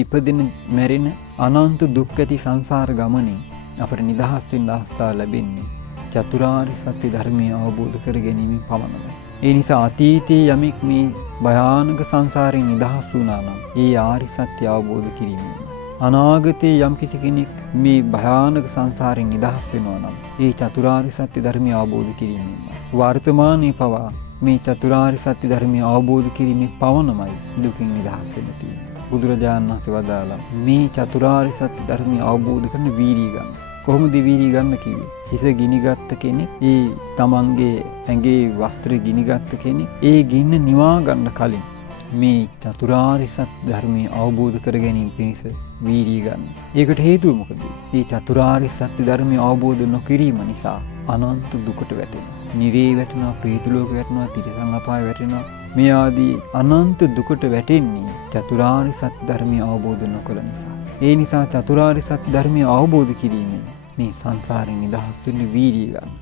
ඉපදෙන මැරෙන අනන්ත දුක් ඇති සංසාර ගමනේ අපට නිදහස් වෙන්න අවස්ථාව ලැබෙන්නේ චතුරාර්ය සත්‍ය ධර්මය අවබෝධ කර ගැනීමෙන් පමණයි. ඒ නිසා අතීතයේ යමෙක් මේ භයානක සංසාරයෙන් නිදහස් වුණා නම් ඒ ආර්ය සත්‍ය අවබෝධ කිරීමෙන්, අනාගතයේ යම් කිසි කෙනෙක් මේ භයානක සංසාරයෙන් නිදහස් වෙනවා නම් ඒ චතුරාර්ය සත්‍ය ධර්මය අවබෝධ කිරීමෙන්, වර්තමානයේ පවා මේ චතුරාර්ය සත්‍ය ධර්මය අවබෝධ කිරීමෙන් පවණමයි දුකින් නිදහස් වෙන්න තියෙන්නේ. බුදුරජාණන් වහන්සේ වදාළා මේ චතුරාර්ය සත්‍ය ධර්මය අවබෝධ කරන වීරිය ගන්න. කොහොමද වීරිය ගන්න කිව්වේ? හිස ගිනිගත්ත කෙනෙක්, ඒ තමන්ගේ ඇඟේ වස්ත්‍රය ගිනිගත්ත කෙනෙක්, ඒ ගින්න නිවා ගන්න කලින් මේ චතුරාර්ය සත්‍ය ධර්මය අවබෝධ කර ගැනීම පිණිස වීරිය ගන්න. ඒකට හේතුව මොකද? මේ චතුරාර්ය සත්‍ය ධර්මය අවබෝධ නොකිරීම නිසා අනන්ත දුකට වැටෙනවා. නිරේ වැටෙනවා, ප්‍රේත ලෝක වැටෙනවා, තිරිසන් අපාය වැටෙනවා. මේ ආදී අනන්ත දුකට වැටෙන්නේ චතුරාර්ය සත්‍ය ධර්මය අවබෝධ නොකළ නිසා. ඒ නිසා චතුරාර්ය සත්‍ය ධර්මය අවබෝධ කිරීමෙන් මේ සංසාරයෙන් නිදහස් වෙන්න වීරිය ගන්න.